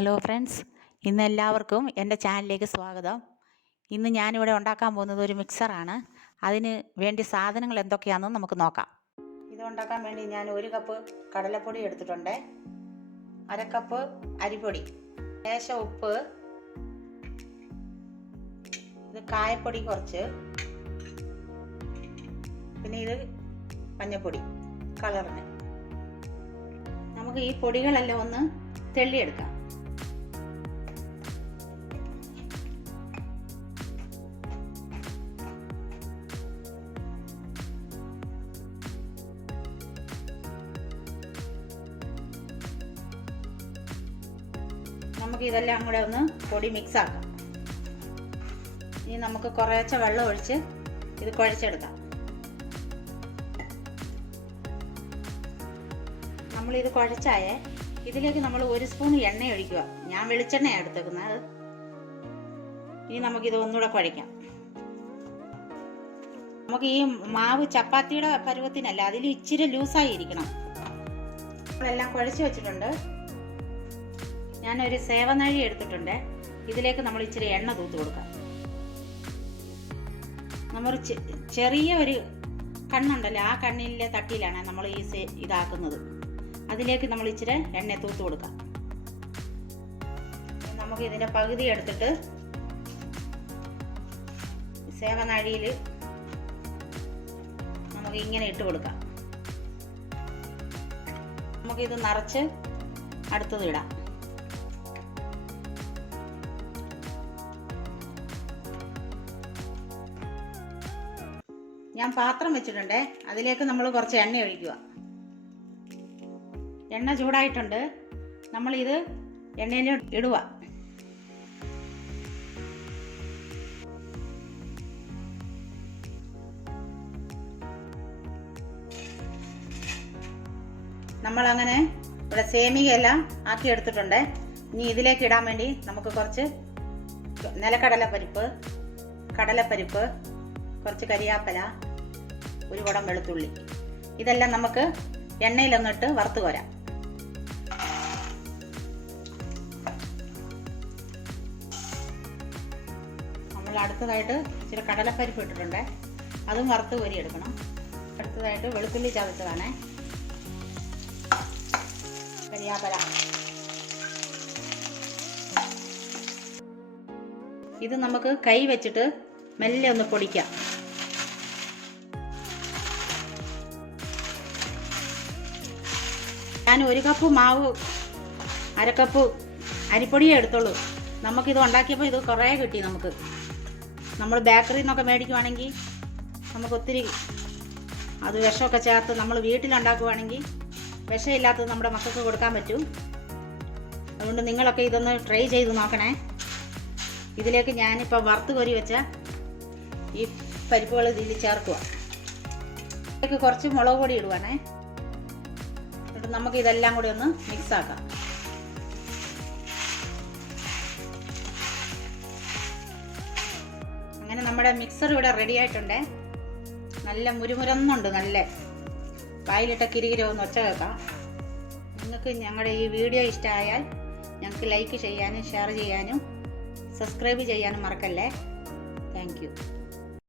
Hello friends, ഇന്ന് എല്ലാവർക്കും എൻ്റെ ചാനലിലേക്ക് സ്വാഗതം. ഇന്ന് ഞാനിവിടെ ഉണ്ടാക്കാൻ പോകുന്നത് ഒരു മിക്സറാണ്. അതിന് വേണ്ടി സാധനങ്ങൾ എന്തൊക്കെയാണെന്ന് നമുക്ക് നോക്കാം. ഇത് ഉണ്ടാക്കാൻ വേണ്ടി ഞാൻ 1 കപ്പ് കടലപ്പൊടി എടുത്തിട്ടുണ്ട്, 1/2 കപ്പ് അരിപ്പൊടി, ലേശം ഉപ്പ്, ഇത് കായപ്പൊടി കുറച്ച്, പിന്നെ ഇത് മഞ്ഞൾപ്പൊടി കളറിന്. നമുക്ക് ഈ പൊടികളെല്ലാം ഒന്ന് തെള്ളിയെടുക്കാം. നമുക്ക് ഇതെല്ലാം കൂടെ ഒന്ന് പൊടി മിക്സ് ആക്കാം. ഇനി നമുക്ക് കുറേശ്ശെ വെള്ളം ഒഴിച്ച് ഇത് കുഴച്ചെടുക്കാം. നമ്മളിത് കുഴച്ചായേ ഇതിലേക്ക് നമ്മൾ 1 സ്പൂൺ എണ്ണ ഒഴിക്കുക. ഞാൻ വെളിച്ചെണ്ണയാണ് എടുത്തേക്കുന്നത്. ഇനി നമുക്കിത് ഒന്നുകൂടെ കുഴയ്ക്കാം. നമുക്ക് ഈ മാവ് ചപ്പാത്തിയുടെ പരുവത്തിനല്ല, അതിൽ ഇച്ചിരി ലൂസായി ഇരിക്കണം. നമ്മളെല്ലാം കുഴച്ച് വെച്ചിട്ടുണ്ട്. ഞാനൊരു സേവനാഴി എടുത്തിട്ടുണ്ട്. ഇതിലേക്ക് നമ്മൾ ഇച്ചിരി എണ്ണ തൂത്ത് കൊടുക്കാം. നമ്മൾ ചെറിയ ഒരു കണ്ണുണ്ടല്ലോ, ആ കണ്ണിലെ തട്ടിയിലാണ് നമ്മൾ ഈ ഇതാക്കുന്നത്. അതിലേക്ക് നമ്മൾ ഇച്ചിരി എണ്ണ തൂത്ത് കൊടുക്കാം. നമുക്ക് ഇതിൻ്റെ പകുതി എടുത്തിട്ട് സേവനാഴിയിൽ നമുക്ക് ഇങ്ങനെ ഇട്ട് കൊടുക്കാം. നമുക്കിത് നിറച്ച് അടുത്തത് ഇടാം. ഞാൻ പാത്രം വെച്ചിട്ടുണ്ട്. അതിലേക്ക് നമ്മൾ കുറച്ച് എണ്ണ ഒഴിക്കുക. എണ്ണ ചൂടായിട്ടുണ്ട്. നമ്മളിത് എണ്ണയിൽ ഇടുക. നമ്മളങ്ങനെ ഇവിടെ സേമികയെല്ലാം ആക്കി എടുത്തിട്ടുണ്ട്. ഇനി ഇതിലേക്ക് ഇടാൻ വേണ്ടി നമുക്ക് കുറച്ച് നിലക്കടലപ്പരിപ്പ്, കടലപ്പരിപ്പ്, കുറച്ച് കരിയാപ്പല, 1 കുടം വെളുത്തുള്ളി, ഇതെല്ലാം നമുക്ക് എണ്ണയിലൊന്നിട്ട് വറുത്ത് കോരാം. നമ്മൾ അടുത്തതായിട്ട് ഇച്ചിരി കടലപ്പരിപ്പ് ഇട്ടിട്ടുണ്ട്, അതും വറുത്ത് കോരി എടുക്കണം. അടുത്തതായിട്ട് വെളുത്തുള്ളി ചതച്ചതാണ്, കരിയാപ്പല. ഇത് നമുക്ക് കൈ വെച്ചിട്ട് മെല്ലെ ഒന്ന് പൊടിക്കാം. ഞാൻ 1 കപ്പ് മാവ് 1/2 കപ്പ് അരിപ്പൊടിയേ എടുത്തുള്ളൂ. നമുക്കിത് ഉണ്ടാക്കിയപ്പോൾ ഇത് കുറേ കിട്ടി. നമ്മൾ ബേക്കറിയിൽ നിന്നൊക്കെ മേടിക്കുവാണെങ്കിൽ നമുക്ക് ഒത്തിരി അത് വിഷമൊക്കെ ചേർത്ത് നമ്മൾ വീട്ടിലുണ്ടാക്കുവാണെങ്കിൽ വിഷമില്ലാത്തത് നമ്മുടെ മക്കൾക്ക് കൊടുക്കാൻ പറ്റും. അതുകൊണ്ട് നിങ്ങളൊക്കെ ഇതൊന്ന് ട്രൈ ചെയ്ത് നോക്കണേ. ഇതിലേക്ക് ഞാനിപ്പോൾ വറുത്ത് കോരി വെച്ച ഈ പരിപ്പുകൾ ഇതിൽ ചേർക്കുക. ഇതിലേക്ക് കുറച്ച് മുളക് പൊടി ഇടുവാണേ. എന്നിട്ട് നമുക്ക് ഇതെല്ലാം കൂടി ഒന്ന് മിക്സ് ആക്കാം. അങ്ങനെ നമ്മുടെ മിക്സർ ഇവിടെ റെഡി ആയിട്ടുണ്ട്. നല്ല മുരുമുരന്നുണ്ട്. നല്ല വായിലിട്ട കിരികിരൊന്ന് ഒച്ച കേൾക്കാം. നിങ്ങൾക്ക് ഞങ്ങളുടെ ഈ വീഡിയോ ഇഷ്ടമായാൽ ഞങ്ങൾക്ക് ലൈക്ക് ചെയ്യാനും ഷെയർ ചെയ്യാനും സബ്സ്ക്രൈബ് ചെയ്യാനും മറക്കല്ലേ. Thank you.